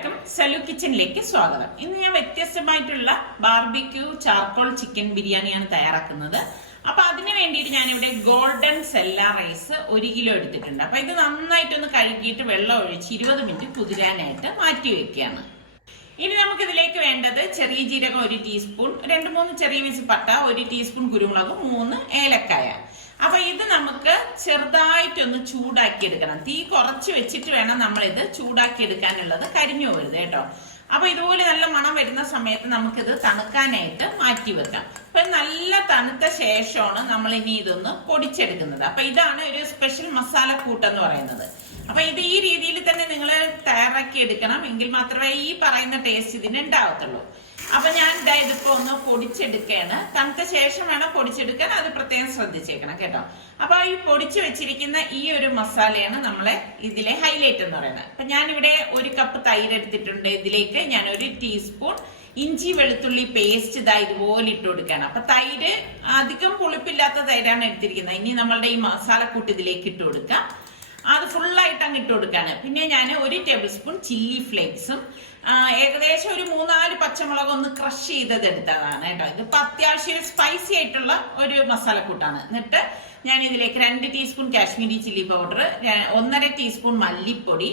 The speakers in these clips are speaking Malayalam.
എല്ലാവർക്കും സലു കിച്ചണിലേക്ക് സ്വാഗതം. ഇന്ന് ഞാൻ വ്യത്യസ്തമായിട്ടുള്ള ബാർബിക്യൂ ചാർക്കോൾ ചിക്കൻ ബിരിയാണിയാണ് തയ്യാറാക്കുന്നത്. അപ്പൊ അതിന് വേണ്ടിയിട്ട് ഞാനിവിടെ ഗോൾഡൻ സെല്ല റൈസ് 1 കിലോ എടുത്തിട്ടുണ്ട്. അപ്പൊ ഇത് നന്നായിട്ടൊന്ന് കഴുകിയിട്ട് വെള്ളം ഒഴിച്ച് 20 മിനിറ്റ് കുതിരാനായിട്ട് മാറ്റി വെക്കുകയാണ്. ഇനി നമുക്ക് ഇതിലേക്ക് വേണ്ടത് ചെറിയ ജീരകം 1 ടീസ്പൂൺ, 2-3 ചെറിയ പീസ് പട്ട, 1 ടീസ്പൂൺ കുരുമുളക്, 3 ഏലക്കായ. അപ്പൊ ഇത് നമുക്ക് ചെറുതായിട്ടൊന്ന് ചൂടാക്കി എടുക്കണം. തീ കുറച്ച് വെച്ചിട്ട് വേണം നമ്മൾ ഇത് ചൂടാക്കി എടുക്കാനുള്ളത്, കരിഞ്ഞു പോകരുത് കേട്ടോ. അപ്പൊ ഇതുപോലെ നല്ല മണം വരുന്ന സമയത്ത് നമുക്കിത് തണുക്കാനായിട്ട് മാറ്റി വെക്കാം. അപ്പൊ നല്ല തണുത്ത ശേഷമാണ് നമ്മൾ ഇനി ഇതൊന്ന് പൊടിച്ചെടുക്കുന്നത്. അപ്പൊ ഇതാണ് ഒരു സ്പെഷ്യൽ മസാല കൂട്ടെന്ന് പറയുന്നത്. അപ്പൊ ഇത് ഈ രീതിയിൽ തന്നെ നിങ്ങൾ തയ്യാറാക്കി എടുക്കണം, എങ്കിൽ മാത്രമേ ഈ പറയുന്ന ടേസ്റ്റ് ഇതിന് ഉണ്ടാവത്തുള്ളൂ. അപ്പൊ ഞാൻ ഇതിപ്പോ ഒന്ന് പൊടിച്ചെടുക്കുകയാണ്. തണുത്ത ശേഷം വേണം പൊടിച്ചെടുക്കാൻ, അത് പ്രത്യേകം ശ്രദ്ധിച്ചേക്കണം കേട്ടോ. അപ്പൊ ഈ പൊടിച്ചു വെച്ചിരിക്കുന്ന ഈ ഒരു മസാലയാണ് നമ്മളെ ഇതിലെ ഹൈലൈറ്റ് എന്ന് പറയുന്നത്. അപ്പൊ ഞാനിവിടെ 1 കപ്പ് തൈര് എടുത്തിട്ടുണ്ട്. ഇതിലേക്ക് ഞാൻ 1 ടീസ്പൂൺ ഇഞ്ചി വെളുത്തുള്ളി പേസ്റ്റ് ഇതുപോലെ ഇട്ട് കൊടുക്കുകയാണ്. അപ്പൊ തൈര് അധികം പുളിപ്പില്ലാത്ത തൈരാണ് എടുത്തിരിക്കുന്നത്. ഇനി നമ്മളുടെ ഈ മസാലക്കൂട്ട് ഇതിലേക്ക് ഇട്ട് കൊടുക്കാം. അത് ഫുള്ളായിട്ട് അങ്ങ് ഇട്ട് കൊടുക്കാണ്. പിന്നെ ഞാൻ 1 ടേബിൾ സ്പൂൺ ചില്ലി ഫ്ലേക്സും ഏകദേശം ഒരു 3-4 പച്ചമുളക് ഒന്ന് ക്രഷ് ചെയ്തത് എടുത്തതാണ് കേട്ടോ. ഇതിപ്പോ അത്യാവശ്യം സ്പൈസി ആയിട്ടുള്ള ഒരു മസാലക്കൂട്ടാണ്. എന്നിട്ട് ഞാൻ ഇതിലേക്ക് 2 teaspoon Kashmiri chilli powder, 1.5 teaspoon മല്ലിപ്പൊടി,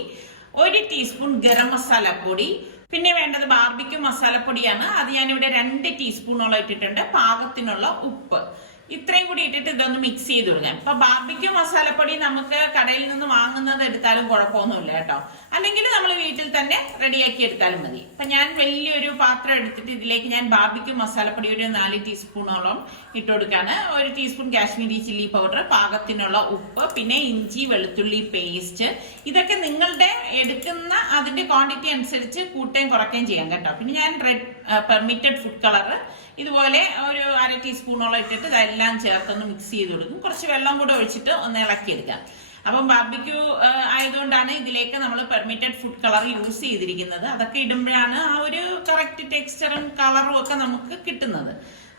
1 ടീസ്പൂൺ ഗരം മസാല പൊടി, പിന്നെ വേണ്ടത് ബാർബിക്യൂ മസാലപ്പൊടിയാണ്. അത് ഞാനിവിടെ 2 ടീസ്പൂണോളം ഇട്ടിട്ടുണ്ട്. പാകത്തിനുള്ള ഉപ്പ്, ഇത്രയും കൂടി ഇട്ടിട്ട് ഇതൊന്ന് മിക്സ് ചെയ്ത് കൊടുക്കാം. ഇപ്പൊ ബാർബിക്യൂ മസാലപ്പൊടി നമുക്ക് കടയിൽ നിന്ന് വാങ്ങുന്നത് എടുത്താലും കുഴപ്പമൊന്നുമില്ല കേട്ടോ, അല്ലെങ്കിൽ നമ്മൾ വീട്ടിൽ തന്നെ റെഡിയാക്കി എടുത്താലും മതി. അപ്പൊ ഞാൻ വലിയൊരു പാത്രം എടുത്തിട്ട് ഇതിലേക്ക് ഞാൻ ബാർബിക്യൂ മസാലപ്പൊടി ഒരു 4 ടീസ്പൂണോളം ഇട്ട് കൊടുക്കാണ്. 1 ടീസ്പൂൺ കാശ്മീരി ചില്ലി പൗഡർ, പാകത്തിനുള്ള ഉപ്പ്, പിന്നെ ഇഞ്ചി വെളുത്തുള്ളി പേസ്റ്റ്. ഇതൊക്കെ നിങ്ങളുടെ എടുക്കുന്ന അതിന്റെ ക്വാണ്ടിറ്റി അനുസരിച്ച് കൂട്ടുകയും കുറയ്ക്കുകയും ചെയ്യാം കേട്ടോ. പിന്നെ ഞാൻ റെഡ് പെർമിറ്റഡ് ഫുഡ് കളർ ഇതുപോലെ ഒരു 1/2 ടീസ്പൂണോളം ഇട്ടിട്ട് ഇതെല്ലാം ചേർത്തൊന്ന് മിക്സ് ചെയ്ത് കൊടുക്കും. കുറച്ച് വെള്ളം കൂടെ ഒഴിച്ചിട്ട് ഒന്ന് ഇളക്കിയെടുക്കാം. അപ്പം ബാർബിക്യൂ ആയതുകൊണ്ടാണ് ഇതിലേക്ക് നമ്മൾ പെർമിറ്റഡ് ഫുഡ് കളർ യൂസ് ചെയ്തിരിക്കുന്നത്. അതൊക്കെ ഇടുമ്പോഴാണ് ആ ഒരു കറക്റ്റ് ടെക്സ്ചറും കളറും ഒക്കെ നമുക്ക് കിട്ടുന്നത്.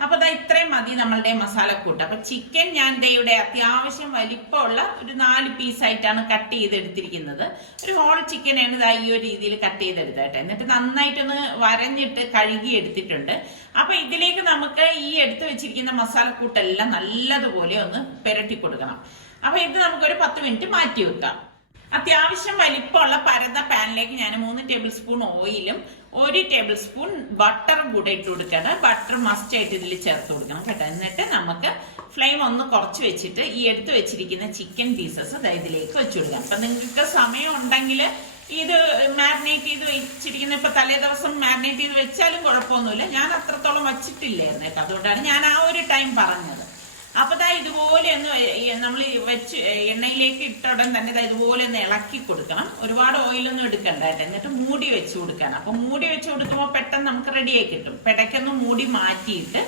അപ്പൊ ഇത്രയും മതി നമ്മളുടെ മസാലക്കൂട്ട്. അപ്പൊ ചിക്കൻ ഞാൻ ഇവിടെ അത്യാവശ്യം വലിപ്പമുള്ള ഒരു 4 പീസായിട്ടാണ് കട്ട് ചെയ്തെടുത്തിരിക്കുന്നത്. ഒരു ഹോൾ ചിക്കനാണ് ഈ ഒരു രീതിയിൽ കട്ട് ചെയ്തെടുത്തട്ടെ. എന്നിട്ട് നന്നായിട്ടൊന്ന് വരഞ്ഞിട്ട് കഴുകി എടുത്തിട്ടുണ്ട്. അപ്പൊ ഇതിലേക്ക് നമുക്ക് ഈ എടുത്തു വെച്ചിരിക്കുന്ന മസാലക്കൂട്ടെല്ലാം നല്ലതുപോലെ ഒന്ന് പുരട്ടി കൊടുക്കണം. അപ്പൊ ഇത് നമുക്കൊരു 10 മിനിറ്റ് മാറ്റി വെക്കാം. അത്യാവശ്യം വലിപ്പമുള്ള പരന്ന പാനിലേക്ക് ഞാൻ 3 ടേബിൾ സ്പൂൺ ഓയിലും 1 ടേബിൾ സ്പൂൺ ബട്ടറും കൂടെ ഇട്ട് കൊടുക്കണം. ബട്ടർ മസ്റ്റ് ആയിട്ട് ഇതിൽ ചേർത്ത് കൊടുക്കണം കേട്ടോ. എന്നിട്ട് നമുക്ക് ഫ്ലെയിം ഒന്ന് കുറച്ച് വെച്ചിട്ട് ഈ എടുത്തു വെച്ചിരിക്കുന്ന ചിക്കൻ പീസസ് ഇതിലേക്ക് വെച്ചു കൊടുക്കാം. അപ്പൊ നിങ്ങൾക്ക് സമയം ഉണ്ടെങ്കിൽ ഇത് മാരിനേറ്റ് ചെയ്ത് വെച്ചിരിക്കുന്ന, ഇപ്പൊ തലേ ദിവസം മാരിനേറ്റ് ചെയ്ത് വെച്ചാലും കുഴപ്പമൊന്നുമില്ല. ഞാൻ അത്രത്തോളം വച്ചിട്ടില്ലായിരുന്നു കേട്ടോ, അതുകൊണ്ടാണ് ഞാൻ ആ ഒരു ടൈം പറഞ്ഞത്. അപ്പൊ ഇതുപോലെ ഒന്ന് നമ്മൾ വെച്ച് എണ്ണയിലേക്ക് ഇട്ട ഉടൻ തന്നെ ഇതുപോലെ ഒന്ന് ഇളക്കി കൊടുക്കണം. ഒരുപാട് ഓയിലൊന്നും എടുക്കണ്ടായിട്ട്. എന്നിട്ട് മൂടി വെച്ച് കൊടുക്കണം. അപ്പൊ മൂടി വെച്ച് കൊടുക്കുമ്പോൾ പെട്ടെന്ന് നമുക്ക് റെഡിയായി കിട്ടും. പെടയ്ക്കൊന്ന് മൂടി മാറ്റിയിട്ട്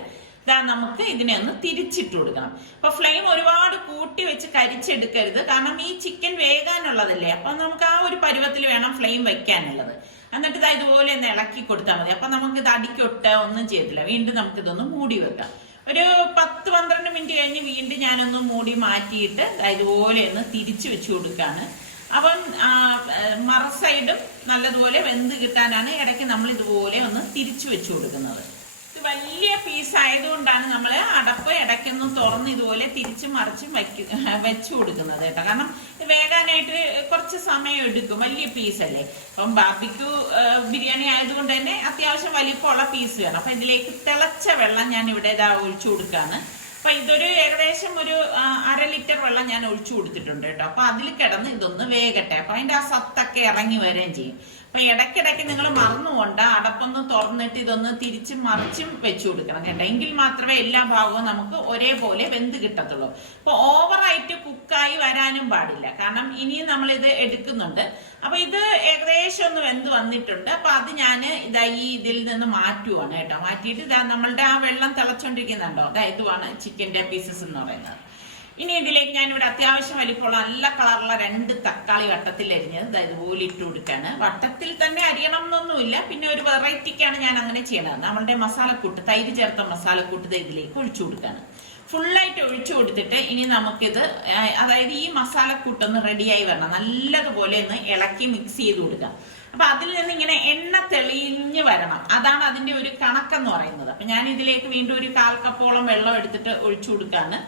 നമുക്ക് ഇതിനെ ഒന്ന് തിരിച്ചിട്ട് കൊടുക്കണം. അപ്പൊ ഫ്ലെയിം ഒരുപാട് കൂട്ടി വെച്ച് കരിച്ചെടുക്കരുത്, കാരണം ഈ ചിക്കൻ വേകാനുള്ളതല്ലേ. അപ്പൊ നമുക്ക് ആ ഒരു പരുവത്തിൽ വേണം ഫ്ലെയിം വെക്കാനുള്ളത്. എന്നിട്ട് ഇതുപോലെ ഒന്ന് ഇളക്കി കൊടുത്താൽ മതി. അപ്പൊ നമുക്ക് ഇത് അടിക്കൊട്ട് ഒന്നും ചെയ്തില്ല. വീണ്ടും നമുക്കിതൊന്ന് മൂടി വെക്കാം. ഒരു 10-12 മിനിറ്റ് കഴിഞ്ഞ് വീണ്ടും ഞാനൊന്ന് മൂടി മാറ്റിയിട്ട് ഇതുപോലെ ഒന്ന് തിരിച്ചു വെച്ച് കൊടുക്കാണ്. അപ്പം മറ സൈഡും നല്ലതുപോലെ വെന്ത് കിട്ടാനാണ് ഇടയ്ക്ക് നമ്മൾ ഇതുപോലെ ഒന്ന് തിരിച്ചു വെച്ച് കൊടുക്കുന്നത്. ഇത് വലിയ പീസ് ആയതുകൊണ്ടാണ് നമ്മൾ അടപ്പ് ഇടയ്ക്കൊന്ന് തുറന്ന് ഇതുപോലെ തിരിച്ചും മറിച്ചും വെച്ചു കൊടുക്കുന്നത് കേട്ടോ. കാരണം വേകാനായിട്ട് കുറച്ച് സമയം എടുക്കും, വലിയ പീസല്ലേ. അപ്പം ബാർബിക്യൂ ബിരിയാണി ആയതുകൊണ്ട് തന്നെ അത്യാവശ്യം വലിപ്പമുള്ള പീസ് വേണം. അപ്പൊ ഇതിലേക്ക് തിളച്ച വെള്ളം ഞാൻ ഇവിടെ ഒഴിച്ചു കൊടുക്കാണ്. അപ്പൊ ഇതൊരു ഏകദേശം ഒരു 1/2 ലിറ്റർ വെള്ളം ഞാൻ ഒഴിച്ചു കൊടുത്തിട്ടുണ്ട് കേട്ടോ. അപ്പൊ അതിൽ കിടന്ന് ഇതൊന്ന് വേകട്ടെ. അപ്പൊ അതിന്റെ ആ സത്തൊക്കെ ഇറങ്ങി വരികയും ചെയ്യും. അപ്പൊ ഇടയ്ക്കിടയ്ക്ക് നിങ്ങൾ മറന്നുകൊണ്ട് അടപ്പൊന്ന് തുറന്നിട്ട് ഇതൊന്ന് തിരിച്ചും മറിച്ചും വെച്ചു കൊടുക്കണം കേട്ടോ. എങ്കിൽ മാത്രമേ എല്ലാ ഭാഗവും നമുക്ക് ഒരേപോലെ വെന്ത് കിട്ടത്തുള്ളൂ. അപ്പൊ ഓവറായിട്ട് കുക്കായി വരാനും പാടില്ല, കാരണം ഇനിയും നമ്മൾ ഇത് എടുക്കുന്നുണ്ട്. അപ്പൊ ഇത് ഏകദേശം ഒന്ന് വെന്ത് വന്നിട്ടുണ്ട്. അപ്പൊ അത് ഞാൻ ഇതിൽ നിന്ന് മാറ്റുവാണ് കേട്ടോ. മാറ്റിയിട്ട് നമ്മളുടെ ആ വെള്ളം തിളച്ചോണ്ടിരിക്കുന്നുണ്ടോ, ഇതുമാണ് ചിക്കന്റെ പീസസ് എന്ന് പറയുന്നത്. ഇനി ഇതിലേക്ക് ഞാനിവിടെ അത്യാവശ്യം വലിപ്പമുള്ള നല്ല കളറുള്ള 2 തക്കാളി വട്ടത്തിൽ അരിഞ്ഞത് ഇതുപോലെ ഇട്ട് കൊടുക്കാണ്. വട്ടത്തിൽ തന്നെ അരിയണം എന്നൊന്നുമില്ല, പിന്നെ ഒരു വെറൈറ്റിക്കാണ് ഞാൻ അങ്ങനെ ചെയ്യണത്. നമ്മളുടെ മസാലക്കൂട്ട്, തൈര് ചേർത്ത മസാലക്കൂട്ട് ഇതിലേക്ക് ഒഴിച്ചു കൊടുക്കാണ്. ഫുള്ളായിട്ട് ഒഴിച്ചു കൊടുത്തിട്ട് ഇനി നമുക്കിത് ഈ മസാലക്കൂട്ടൊന്ന് റെഡിയായി വരണം. നല്ലതുപോലെ ഒന്ന് ഇളക്കി മിക്സ് ചെയ്ത് കൊടുക്കാം. അപ്പൊ അതിൽ നിന്ന് ഇങ്ങനെ എണ്ണ തെളിഞ്ഞ് വരണം, അതാണ് അതിന്റെ ഒരു കണക്കെന്ന് പറയുന്നത്. അപ്പൊ ഞാൻ ഇതിലേക്ക് വീണ്ടും ഒരു 1/4 കപ്പോളം വെള്ളം എടുത്തിട്ട് ഒഴിച്ചു കൊടുക്കാണ്.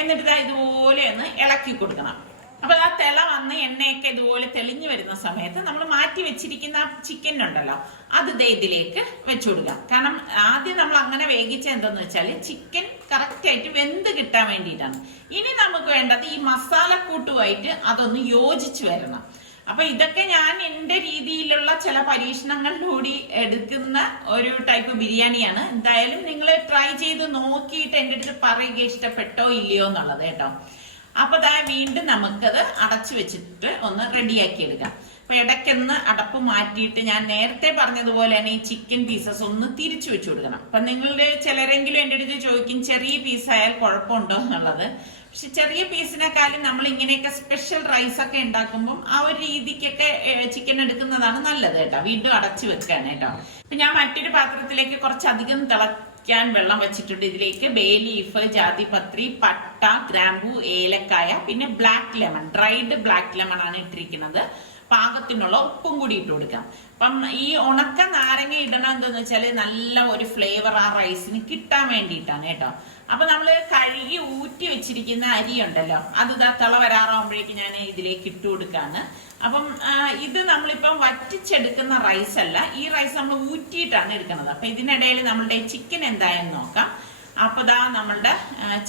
എന്നിട്ട് ഇതുപോലെ ഒന്ന് ഇളക്കി കൊടുക്കണം. അപ്പൊ ആ തിള വന്ന് എണ്ണയൊക്കെ ഇതുപോലെ തെളിഞ്ഞു വരുന്ന സമയത്ത് നമ്മൾ മാറ്റി വെച്ചിരിക്കുന്ന ചിക്കൻ ഉണ്ടല്ലോ, അത് ഇതിലേക്ക് വെച്ചു കൊടുക്കാം. കാരണം ആദ്യം നമ്മൾ അങ്ങനെ വേവിച്ച എന്താന്ന് വെച്ചാല് ചിക്കൻ കറക്റ്റ് ആയിട്ട് വെന്ത് കിട്ടാൻ വേണ്ടിയിട്ടാണ്. ഇനി നമുക്ക് വേണ്ടത് ഈ മസാലക്കൂട്ടുമായിട്ട് അതൊന്ന് യോജിച്ചു വരണം. അപ്പൊ ഇതൊക്കെ ഞാൻ എന്റെ രീതിയിലുള്ള ചില പരീക്ഷണങ്ങളിലൂടെ എടുക്കുന്ന ഒരു ടൈപ്പ് ബിരിയാണിയാണ്. എന്തായാലും നിങ്ങൾ ട്രൈ ചെയ്ത് നോക്കിയിട്ട് എന്റെ അടുത്ത് പറയുക ഇഷ്ടപ്പെട്ടോ ഇല്ലയോ എന്നുള്ളത് കേട്ടോ. അപ്പൊ വീണ്ടും നമുക്കത് അടച്ചു വെച്ചിട്ട് ഒന്ന് റെഡിയാക്കി എടുക്കാം. അപ്പൊ ഇടയ്ക്കൊന്ന് അടപ്പ് മാറ്റിയിട്ട് ഞാൻ നേരത്തെ പറഞ്ഞതുപോലെ തന്നെ ഈ ചിക്കൻ പീസസ് ഒന്ന് തിരിച്ചു വെച്ചു കൊടുക്കണം. അപ്പൊ നിങ്ങളുടെ ചിലരെങ്കിലും എന്റെ അടുത്ത് ചോദിക്കും ചെറിയ പീസായാൽ കുഴപ്പമുണ്ടോ എന്നുള്ളത്. പക്ഷെ ചെറിയ പീസിനെക്കാളും നമ്മൾ ഇങ്ങനെയൊക്കെ സ്പെഷ്യൽ റൈസ് ഒക്കെ ഉണ്ടാക്കുമ്പോൾ ആ ഒരു രീതിക്കൊക്കെ ചിക്കൻ എടുക്കുന്നതാണ് നല്ലത് കേട്ടോ. വീണ്ടും അടച്ചു വെക്കാണ് കേട്ടോ. അപ്പൊ ഞാൻ മറ്റൊരു പാത്രത്തിലേക്ക് കുറച്ചധികം വെള്ളം വെച്ചിട്ടുണ്ട്. ഇതിലേക്ക് ബേ ലീഫ്, ജാതിപത്രി, പട്ട, ഗ്രാമ്പു, ഏലക്കായ, പിന്നെ black lemon, dried black lemon ആണ് ഇട്ടിരിക്കുന്നത്. പാകത്തിനുള്ള ഉപ്പും കൂടി ഇട്ട് കൊടുക്കാം. അപ്പം ഈ ഉണക്ക നാരങ്ങ ഇടണം എന്താന്ന് വെച്ചാല് നല്ല ഒരു ഫ്ലേവർ ആ റൈസിന് കിട്ടാൻ വേണ്ടിയിട്ടാണ് കേട്ടോ. അപ്പൊ നമ്മള് കഴുകി ഊറ്റി വെച്ചിരിക്കുന്ന അരി ഉണ്ടല്ലോ, അത് തിള വരാറാവുമ്പോഴേക്ക് ഞാൻ ഇതിലേക്ക് ഇട്ട് കൊടുക്കാണ്. അപ്പം ഇത് നമ്മളിപ്പം വറ്റിച്ചെടുക്കുന്ന റൈസ് അല്ല, ഈ റൈസ് നമ്മൾ ഊറ്റിയിട്ടാണ് എടുക്കുന്നത്. അപ്പൊ ഇതിനിടയിൽ നമ്മളുടെ ചിക്കൻ എന്തായെന്ന് നോക്കാം. അപ്പൊ നമ്മളുടെ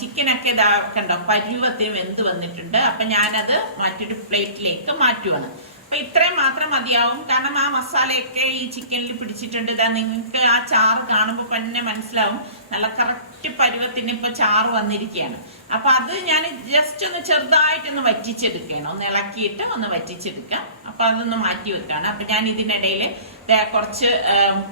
ചിക്കനൊക്കെ കണ്ടോ പരുവത്തിന് വെന്ത് വന്നിട്ടുണ്ട്. അപ്പൊ ഞാനത് മറ്റൊരു പ്ലേറ്റിലേക്ക് മാറ്റുവാണ്. അപ്പൊ ഇത്രയും മാത്രം മതിയാവും, കാരണം ആ മസാലയൊക്കെ ഈ ചിക്കനിൽ പിടിച്ചിട്ടുണ്ട്. നിങ്ങൾക്ക് ആ ചാറ് കാണുമ്പോൾ തന്നെ മനസ്സിലാവും നല്ല കറക്റ്റ് പരുവത്തിന് ഇപ്പൊ ചാറ് വന്നിരിക്കുകയാണ്. അപ്പൊ അത് ഞാൻ ജസ്റ്റ് ഒന്ന് ചെറുതായിട്ടൊന്ന് വറ്റിച്ചെടുക്കുകയാണ്, ഒന്ന് ഇളക്കിയിട്ട് ഒന്ന് വറ്റിച്ചെടുക്കാം. അപ്പൊ അതൊന്ന് മാറ്റി വെക്കാണ്. അപ്പൊ ഞാൻ ഇതിനിടയിൽ കുറച്ച്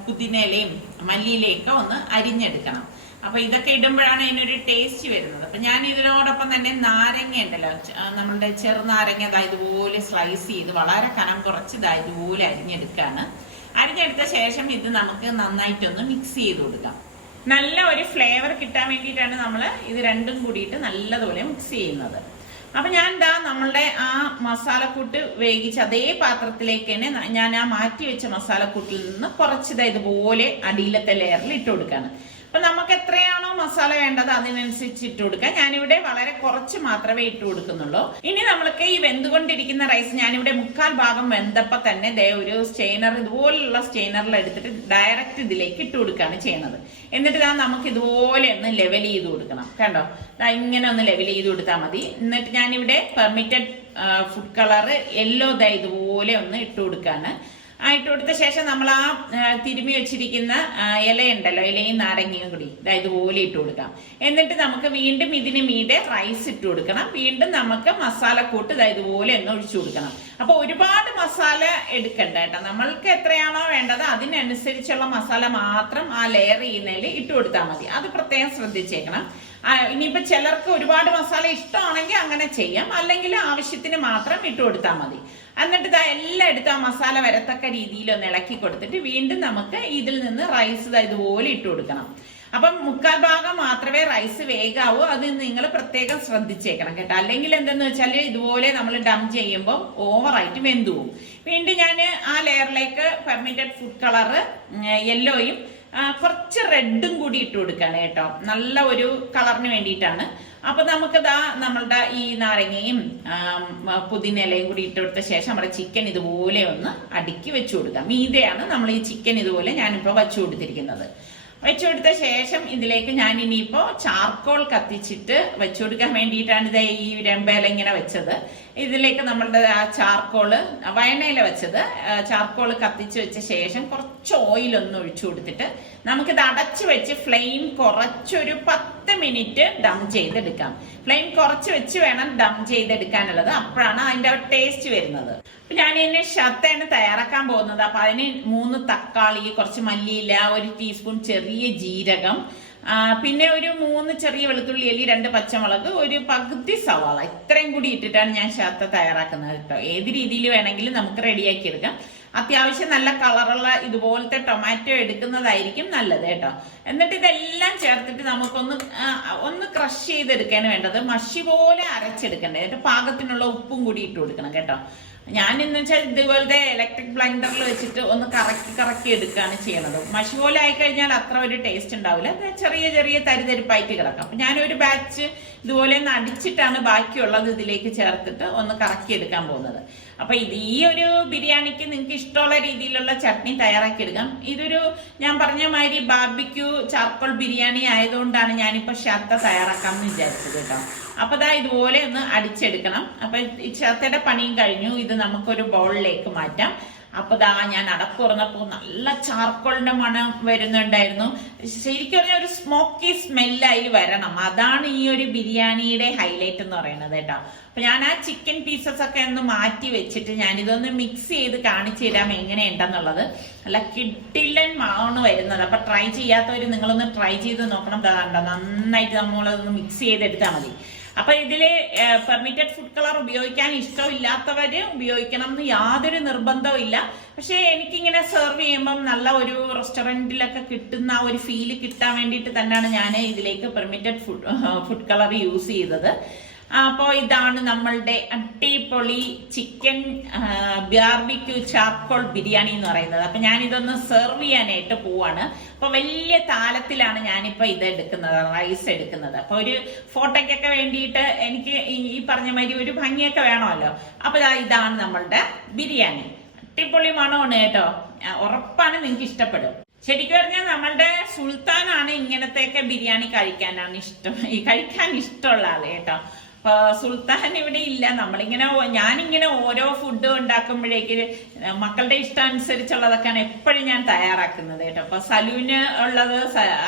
പുതിനയിലയും മല്ലിയിലയൊക്കെ ഒന്ന് അരിഞ്ഞെടുക്കണം. അപ്പൊ ഇതൊക്കെ ഇടുമ്പോഴാണ് അതിനൊരു ടേസ്റ്റ് വരുന്നത്. അപ്പൊ ഞാൻ ഇതിനോടൊപ്പം തന്നെ നാരങ്ങ ഉണ്ടല്ലോ, നമ്മളുടെ ചെറുനാരങ്ങ ഇതുപോലെ സ്ലൈസ് ചെയ്ത് വളരെ കനം കുറച്ച് ഇതുപോലെ അരിഞ്ഞെടുക്കാണ്. അരിഞ്ഞെടുത്ത ശേഷം ഇത് നമുക്ക് നന്നായിട്ടൊന്ന് മിക്സ് ചെയ്ത് കൊടുക്കാം. നല്ല ഒരു ഫ്ലേവർ കിട്ടാൻ വേണ്ടിയിട്ടാണ് നമ്മൾ ഇത് രണ്ടും കൂടിയിട്ട് നല്ലതുപോലെ മിക്സ് ചെയ്യുന്നത്. അപ്പൊ ഞാൻ നമ്മളുടെ ആ മസാലക്കൂട്ട് വേവിച്ച് അതേ പാത്രത്തിലേക്ക് തന്നെ ഞാൻ ആ മാറ്റി വെച്ച മസാലക്കൂട്ടിൽ നിന്ന് കുറച്ച് ഇതുപോലെ അടിയിലത്തെ ലെയറിൽ ഇട്ട് കൊടുക്കാണ്. അപ്പൊ നമുക്ക് എത്രയാണോ മസാല വേണ്ടത് അതിനനുസരിച്ച് ഇട്ട് കൊടുക്കാം. ഞാനിവിടെ വളരെ കുറച്ച് മാത്രമേ ഇട്ട് കൊടുക്കുന്നുള്ളൂ. ഇനി നമ്മൾക്ക് ഈ വെന്തുകൊണ്ടിരിക്കുന്ന റൈസ് ഞാനിവിടെ 1/4 ഭാഗം വെന്തപ്പോ തന്നെ ഒരു സ്റ്റെയിനർ, ഇതുപോലുള്ള സ്റ്റെയിനറിൽ എടുത്തിട്ട് ഡയറക്റ്റ് ഇതിലേക്ക് ഇട്ട് കൊടുക്കുകയാണ് ചെയ്യുന്നത്. എന്നിട്ട് നമുക്ക് ഇതുപോലെ ഒന്ന് ലെവൽ ചെയ്ത് കൊടുക്കണം. കണ്ടോ, ഇങ്ങനെ ഒന്ന് ലെവൽ ചെയ്ത് കൊടുത്താൽ മതി. എന്നിട്ട് ഞാനിവിടെ പെർമിറ്റഡ് ഫുഡ് കളർ യെല്ലോ ഇതുപോലെ ഒന്ന് ഇട്ട് കൊടുക്കാണ്. ഇട്ട് കൊടുത്ത ശേഷം നമ്മൾ ആ തിരുമ്മി വെച്ചിരിക്കുന്ന ഇലയുണ്ടല്ലോ, ഇലയും നാരങ്ങയും കൂടി ഇതുപോലെ ഇട്ട് കൊടുക്കാം. എന്നിട്ട് നമുക്ക് വീണ്ടും ഇതിന് മീതെ റൈസ് ഇട്ട് കൊടുക്കണം. വീണ്ടും നമുക്ക് മസാലക്കൂട്ട് ഇതുപോലെ ഒന്ന് ഒഴിച്ചു കൊടുക്കണം. അപ്പൊ ഒരുപാട് മസാല എടുക്കണ്ട കേട്ടോ, നമ്മൾക്ക് എത്രയാണോ വേണ്ടത് അതിനനുസരിച്ചുള്ള മസാല മാത്രം ആ ലെയർ ചെയ്യുന്നതിൽ ഇട്ട് കൊടുത്താൽ മതി. അത് പ്രത്യേകം ശ്രദ്ധിച്ചേക്കണം. ഇനിയിപ്പോ ചിലർക്ക് ഒരുപാട് മസാല ഇഷ്ടമാണെങ്കിൽ അങ്ങനെ ചെയ്യാം, അല്ലെങ്കിൽ ആവശ്യത്തിന് മാത്രം ഇട്ട് കൊടുത്താൽ മതി. എന്നിട്ട് എല്ലാം എടുത്ത് ആ മസാല വരത്തക്ക രീതിയിൽ ഒന്ന് ഇളക്കി കൊടുത്തിട്ട് വീണ്ടും നമുക്ക് ഇതിൽ നിന്ന് റൈസ് ഇതുപോലെ ഇട്ട് കൊടുക്കണം. അപ്പം 1/4 ഭാഗം മാത്രമേ റൈസ് വേഗാവൂ, അത് നിങ്ങൾ പ്രത്യേകം ശ്രദ്ധിച്ചേക്കണം കേട്ടോ. അല്ലെങ്കിൽ എന്തെന്ന് വെച്ചാൽ ഇതുപോലെ നമ്മൾ ഡം ചെയ്യുമ്പോൾ ഓവറായിട്ട് വെന്തു പോകും. വീണ്ടും ഞാൻ ആ ലെയറിലേക്ക് പെർമിറ്റഡ് ഫുഡ് കളറ് യെല്ലോയും കുറച്ച് റെഡും കൂടി ഇട്ട് കൊടുക്കാണ് കേട്ടോ, നല്ല ഒരു കളറിന് വേണ്ടിയിട്ടാണ്. അപ്പൊ നമുക്ക് നമ്മളുടെ ഈ നാരങ്ങയും പുതിനയിലയും കൂടി ഇട്ട് കൊടുത്ത ശേഷം നമ്മുടെ ചിക്കൻ ഇതുപോലെ ഒന്ന് അടുക്കി വെച്ചു കൊടുക്കാം. മീതെയാണ് നമ്മൾ ഈ ചിക്കൻ ഇതുപോലെ ഞാനിപ്പോ വെച്ചു കൊടുത്തിരിക്കുന്നത്. വെച്ചു കൊടുത്ത ശേഷം ഇതിലേക്ക് ഞാൻ ഇനിയിപ്പോ ചാർക്കോൾ കത്തിച്ചിട്ട് വെച്ചു കൊടുക്കാൻ വേണ്ടിയിട്ടാണ് ഈ രമ്പേല ഇങ്ങനെ വെച്ചത്. ഇതിലേക്ക് നമ്മളുടെ ആ ചാർക്കോള് വയനയില വെച്ചത് ചാർക്കോള് കത്തിച്ച് വെച്ച ശേഷം കുറച്ച് ഓയിൽ ഒന്ന് ഒഴിച്ചു കൊടുത്തിട്ട് നമുക്കിത് അടച്ചു വെച്ച് ഫ്ലെയിം കുറച്ചൊരു 10 മിനിറ്റ് ഡം ചെയ്തെടുക്കാം. ഫ്ലെയിം കുറച്ച് വെച്ച് വേണം ഡം ചെയ്തെടുക്കാനുള്ളത്, അപ്പോഴാണ് അതിന്റെ ടേസ്റ്റ് വരുന്നത്. അപ്പൊ ഞാൻ ഇതിനെ ഷത്തയാണ് തയ്യാറാക്കാൻ പോകുന്നത്. അപ്പൊ അതിന് 3 തക്കാളി, കുറച്ച് മല്ലിയില, 1 ടീസ്പൂൺ ചെറിയ ജീരകം, പിന്നെ ഒരു 3 ചെറിയ വെളുത്തുള്ളി അല്ലി, 2 പച്ചമുളക്, ഒരു പകുതി സവാള, ഇത്രയും കൂടി ഇട്ടിട്ടാണ് ഞാൻ ഷത്ത തയ്യാറാക്കുന്നത് കേട്ടോ. ഏത് രീതിയിൽ വേണമെങ്കിലും നമുക്ക് റെഡിയാക്കി എടുക്കാം. അത്യാവശ്യം നല്ല കളറുള്ള ഇതുപോലത്തെ ടൊമാറ്റോ എടുക്കുന്നതായിരിക്കും നല്ലത് കേട്ടോ. എന്നിട്ട് ഇതെല്ലാം ചേർത്തിട്ട് നമുക്കൊന്ന് ക്രഷ് ചെയ്തെടുക്കാണ് വേണ്ടത്, മഷി പോലെ അരച്ചെടുക്കണ്ടേ. എന്നിട്ട് പാകത്തിനുള്ള ഉപ്പും കൂടി ഇട്ട് കൊടുക്കണം കേട്ടോ. ഞാൻ എന്ന് വെച്ചാൽ ഇതുപോലത്തെ ഇലക്ട്രിക് ബ്ലെൻഡറിൽ വെച്ചിട്ട് ഒന്ന് കറക്കി എടുക്കുകയാണ് ചെയ്യണത്. മഷി പോലെ ആയിക്കഴിഞ്ഞാൽ അത്ര ഒരു ടേസ്റ്റ് ഉണ്ടാവില്ല, ചെറിയ ചെറിയ തരിതരിപ്പായിട്ട് കിടക്കാം. അപ്പൊ ഞാനൊരു ബാച്ച് ഇതുപോലെ ഒന്ന് അടിച്ചിട്ടാണ് ബാക്കിയുള്ളത് ഇതിലേക്ക് ചേർത്തിട്ട് ഒന്ന് കറക്കി എടുക്കാൻ പോകുന്നത്. അപ്പൊ ഈ ഒരു ബിരിയാണിക്ക് നിങ്ങൾക്ക് ഇഷ്ടമുള്ള രീതിയിലുള്ള ചട്നി തയ്യാറാക്കി എടുക്കാം. ഇതൊരു ഞാൻ പറഞ്ഞ മാതിരി ബാർബിക്യൂ ചാർക്കോൾ ബിരിയാണി ആയതുകൊണ്ടാണ് ഞാനിപ്പോ ഷർത്ത തയ്യാറാക്കാമെന്ന് വിചാരിച്ചത് കേട്ടോ. അപ്പൊ ദാ ഇതുപോലെ ഒന്ന് അടിച്ചെടുക്കണം. അപ്പൊ ഈ ഷർത്തയുടെ പണിയും കഴിഞ്ഞു. ഇത് നമുക്കൊരു ബൗളിലേക്ക് മാറ്റാം. അപ്പൊ ദാ ഞാൻ അടപ്പ് തുറന്നപ്പോ നല്ല ചാർക്കോളിന്റെ മണം വരുന്നുണ്ടായിരുന്നു. ശരിക്കും പറഞ്ഞാൽ ഒരു സ്മോക്കി സ്മെല്ലായി വരണം, അതാണ് ഈ ഒരു ബിരിയാണിയുടെ ഹൈലൈറ്റ് എന്ന് പറയുന്നത് കേട്ടോ. അപ്പൊ ഞാൻ ആ ചിക്കൻ പീസസ് ഒക്കെ ഒന്ന് മാറ്റി വെച്ചിട്ട് ഞാനിതൊന്ന് മിക്സ് ചെയ്ത് കാണിച്ചു തരാം എങ്ങനെയുണ്ടെന്നുള്ളത്. നല്ല കിഡിലൻ മണമാണ് വരുന്നത്. അപ്പൊ ട്രൈ ചെയ്യാത്തവര് നിങ്ങളൊന്ന് ട്രൈ ചെയ്ത് നോക്കണം. നന്നായിട്ട് നമ്മളതൊന്ന് മിക്സ് ചെയ്തെടുത്താൽ മതി. അപ്പൊ ഇതില് പെർമിറ്റഡ് ഫുഡ് കളർ ഉപയോഗിക്കാൻ ഇഷ്ടമില്ലാത്തവര് ഉപയോഗിക്കണം എന്ന് യാതൊരു നിർബന്ധവും ഇല്ല. പക്ഷെ എനിക്കിങ്ങനെ സെർവ് ചെയ്യുമ്പം നല്ല ഒരു റെസ്റ്റോറന്റിലൊക്കെ കിട്ടുന്ന ആ ഒരു ഫീല് കിട്ടാൻ വേണ്ടിയിട്ട് തന്നെയാണ് ഞാൻ ഇതിലേക്ക് പെർമിറ്റഡ് ഫുഡ് കളർ യൂസ് ചെയ്തത്. അപ്പോ ഇതാണ് നമ്മളുടെ അടിപൊളി ചിക്കൻ ബാർബിക്യൂ ചാർക്കോൾ ബിരിയാണി എന്ന് പറയുന്നത്. അപ്പൊ ഞാൻ ഇതൊന്ന് സെർവ് ചെയ്യാനായിട്ട് പോവാണ്. അപ്പൊ വലിയ താലത്തിലാണ് ഞാനിപ്പോ ഇത് എടുക്കുന്നത്, റൈസ് എടുക്കുന്നത്. അപ്പൊ ഒരു ഫോട്ടോയ്ക്കൊക്കെ വേണ്ടിയിട്ട് എനിക്ക് ഈ പറഞ്ഞ മാതിരി ഒരു ഭംഗിയൊക്കെ വേണമല്ലോ. അപ്പൊ ഇതാണ് നമ്മളുടെ ബിരിയാണി. അടിപൊളി മണമാണ് കേട്ടോ, ഉറപ്പാണ് നിങ്ങൾക്ക് ഇഷ്ടപ്പെടും. ശരിക്കും പറഞ്ഞാൽ നമ്മളുടെ സുൽത്താനാണ് ഇങ്ങനത്തെയൊക്കെ ബിരിയാണി കഴിക്കാൻ ഇഷ്ടമുള്ള ആള് കേട്ടോ. സുൽത്താൻ ഇവിടെ ഇല്ല. ഞാനിങ്ങനെ ഓരോ ഫുഡ് ഉണ്ടാക്കുമ്പോഴേക്ക് മക്കളുടെ ഇഷ്ടം അനുസരിച്ചുള്ളതൊക്കെയാണ് എപ്പോഴും ഞാൻ തയ്യാറാക്കുന്നത് കേട്ടോ. അപ്പൊ സലൂന് ഉള്ളത്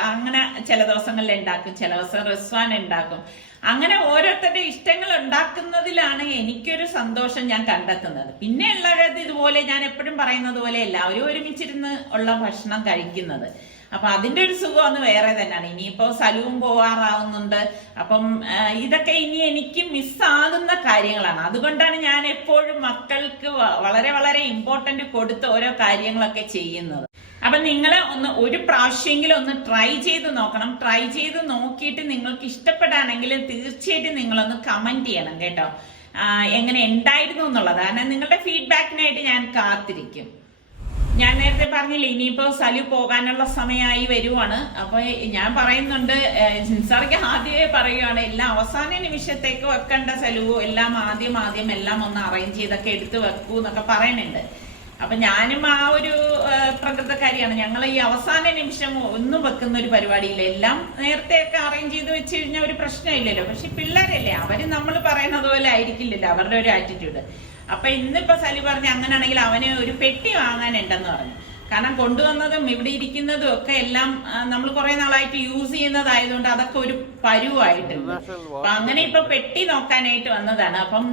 അങ്ങനെ ചില ദിവസങ്ങളിൽ ഉണ്ടാക്കും, ചില ദിവസം റിസ്വാൻ ഉണ്ടാക്കും. അങ്ങനെ ഓരോരുത്തരുടെ ഇഷ്ടങ്ങൾ ഉണ്ടാക്കുന്നതിലാണ് എനിക്കൊരു സന്തോഷം ഞാൻ കണ്ടെത്തുന്നത്. പിന്നെ ഉള്ളത് ഇതുപോലെ ഞാൻ എപ്പോഴും പറയുന്നത് പോലെ എല്ലാവരും ഒരുമിച്ചിരുന്ന് ഉള്ള ഭക്ഷണം കഴിക്കുന്നത്. അപ്പൊ അതിന്റെ ഒരു സുഖം ഒന്ന് വേറെ തന്നെയാണ്. ഇനിയിപ്പോ സലൂൺ പോവാറാവുന്നുണ്ട്. അപ്പം ഇതൊക്കെ ഇനി എനിക്ക് മിസ്സാകുന്ന കാര്യങ്ങളാണ്. അതുകൊണ്ടാണ് ഞാൻ എപ്പോഴും മക്കൾക്ക് വളരെ വളരെ ഇമ്പോർട്ടന്റ് കൊടുത്ത് ഓരോ കാര്യങ്ങളൊക്കെ ചെയ്യുന്നത്. അപ്പൊ നിങ്ങൾ ഒരു പ്രാവശ്യമെങ്കിലും ഒന്ന് ട്രൈ ചെയ്ത് നോക്കണം. ട്രൈ ചെയ്ത് നോക്കിയിട്ട് നിങ്ങൾക്ക് ഇഷ്ടപ്പെടാണെങ്കിൽ തീർച്ചയായിട്ടും നിങ്ങളൊന്ന് കമന്റ് ചെയ്യണം കേട്ടോ, എങ്ങനെ ഉണ്ടായിരുന്നു എന്നുള്ളത്. കാരണം നിങ്ങളുടെ ഫീഡ്ബാക്കിനായിട്ട് ഞാൻ കാത്തിരിക്കും. ഞാൻ നേരത്തെ പറഞ്ഞില്ലേ ഇനിയിപ്പോ സലു പോകാനുള്ള സമയമായി വരുവാണ്. അപ്പൊ ഞാൻ പറയുന്നുണ്ട്, ജിൻസാർക്ക് ആദ്യമേ പറയുവാണ് എല്ലാം അവസാന നിമിഷത്തേക്ക് വെക്കേണ്ട സലു, എല്ലാം ആദ്യം എല്ലാം ഒന്ന് അറേഞ്ച് ചെയ്തൊക്കെ എടുത്ത് വെക്കൂ എന്നൊക്കെ പറയുന്നുണ്ട്. അപ്പൊ ഞാനും ആ ഒരു പ്രകൃതക്കാരിയാണ്. ഞങ്ങൾ ഈ അവസാന നിമിഷം ഒന്നും വെക്കുന്ന ഒരു പരിപാടിയില്ല. എല്ലാം നേരത്തെയൊക്കെ അറേഞ്ച് ചെയ്ത് വെച്ച് കഴിഞ്ഞാൽ ഒരു പ്രശ്നമില്ലല്ലോ. പക്ഷെ പിള്ളേരല്ലേ, അവര് നമ്മൾ പറയുന്നത് പോലെ ആയിരിക്കില്ലല്ലോ അവരുടെ ഒരു ആറ്റിറ്റ്യൂഡ്. അപ്പൊ ഇന്നിപ്പോ സലി പറഞ്ഞ് അങ്ങനെയാണെങ്കിൽ അവന് ഒരു പെട്ടി വാങ്ങാനുണ്ടെന്ന് പറഞ്ഞു. കാരണം കൊണ്ടുവന്നതും ഇവിടെ ഇരിക്കുന്നതും ഒക്കെ എല്ലാം നമ്മൾ കുറെ നാളായിട്ട് യൂസ് ചെയ്യുന്നതായതുകൊണ്ട് അതൊക്കെ ഒരു പരുവായിട്ടുണ്ട്. അപ്പൊ അങ്ങനെ ഇപ്പൊ പെട്ടി നോക്കാനായിട്ട് വന്നതാണ്. അപ്പം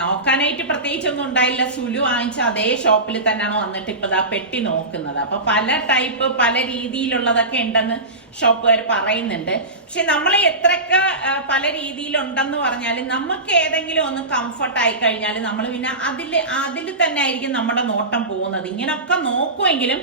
നോക്കാനായിട്ട് പ്രത്യേകിച്ചൊന്നും ഉണ്ടായില്ല. സുലു വാങ്ങിച്ച അതേ ഷോപ്പിൽ തന്നെയാണ് വന്നിട്ട് ഇപ്പൊ ആ പെട്ടി നോക്കുന്നത്. അപ്പൊ പല ടൈപ്പ് പല രീതിയിലുള്ളതൊക്കെ ഉണ്ടെന്ന് ഷോപ്പുകാർ പറയുന്നുണ്ട്. പക്ഷെ നമ്മൾ എത്രയൊക്കെ പല രീതിയിലുണ്ടെന്ന് പറഞ്ഞാലും നമുക്ക് ഏതെങ്കിലും ഒന്ന് കംഫർട്ട് ആയി കഴിഞ്ഞാൽ നമ്മൾ പിന്നെ അതിൽ തന്നെ ആയിരിക്കും നമ്മുടെ നോട്ടം പോകുന്നത്. ഇങ്ങനൊക്കെ നോക്കുമെങ്കിലും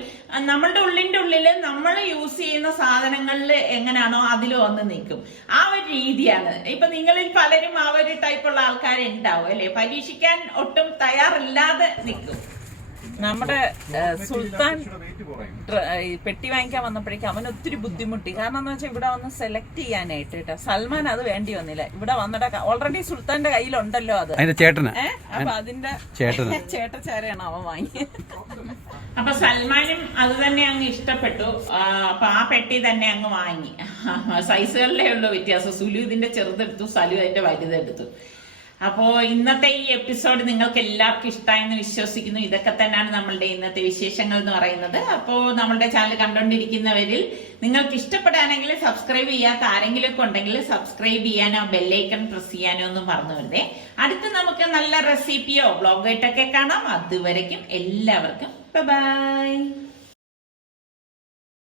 നമ്മളുടെ ഉള്ളിൽ നമ്മൾ യൂസ് ചെയ്യുന്ന സാധനങ്ങളിൽ എങ്ങനെയാണോ അതിൽ വന്ന് നിൽക്കും. ആ ഒരു രീതിയാണ്. ഇപ്പൊ നിങ്ങളിൽ പലരും ആ ഒരു ടൈപ്പുള്ള ആൾക്കാരുണ്ടാവും അല്ലെ, പരീക്ഷിക്കാൻ ഒട്ടും തയ്യാറില്ലാതെ നിൽക്കും. നമ്മുടെ സുൽത്താൻ പെട്ടി വാങ്ങിക്കാൻ വന്നപ്പോഴേക്കും അവൻ ഒത്തിരി ബുദ്ധിമുട്ടി. കാരണം എന്ന് വെച്ചാൽ ഇവിടെ വന്ന് സെലക്ട് ചെയ്യാനായിട്ട് കേട്ടോ. സൽമാൻ അത് വേണ്ടി വന്നില്ല. ഇവിടെ വന്നിട്ട് ഓൾറെഡി സുൽത്താന്റെ കയ്യിലുണ്ടല്ലോ അത്, അപ്പൊ അതിന്റെ ചേട്ടച്ചാരെയാണ് അവൻ വാങ്ങിയത്. അപ്പൊ സൽമാനും അത് തന്നെ അങ്ങ് ഇഷ്ടപ്പെട്ടു. അപ്പൊ ആ പെട്ടി തന്നെ അങ്ങ് വാങ്ങി. സൈസുകളിലേ ഉള്ളൂ വ്യത്യാസം. സുലു ഇതിന്റെ ചെറുതെടുത്തു, സലു അതിന്റെ വലുതെടുത്തു. അപ്പോ ഇന്നത്തെ ഈ എപ്പിസോഡ് നിങ്ങൾക്ക് എല്ലാവർക്കും ഇഷ്ടമായെന്ന് വിശ്വസിക്കുന്നു. ഇതൊക്കെ തന്നെയാണ് നമ്മളുടെ ഇന്നത്തെ വിശേഷങ്ങൾ എന്ന് പറയുന്നത്. അപ്പോ നമ്മളുടെ ചാനൽ കണ്ടുകൊണ്ടിരിക്കുന്നവരിൽ നിങ്ങൾക്ക് ഇഷ്ടപ്പെടാനെങ്കിൽ സബ്സ്ക്രൈബ് ചെയ്യാത്ത ആരെങ്കിലും ഒക്കെ ഉണ്ടെങ്കിൽ സബ്സ്ക്രൈബ് ചെയ്യാനോ ബെല്ലൈക്കൺ പ്രസ് ചെയ്യാനോ ഒന്നും മറന്നു വരുതേ. അടുത്ത് നമുക്ക് നല്ല റെസിപ്പിയോ ബ്ലോഗായിട്ടൊക്കെ കാണാം. അതുവരയ്ക്കും എല്ലാവർക്കും ബൈ.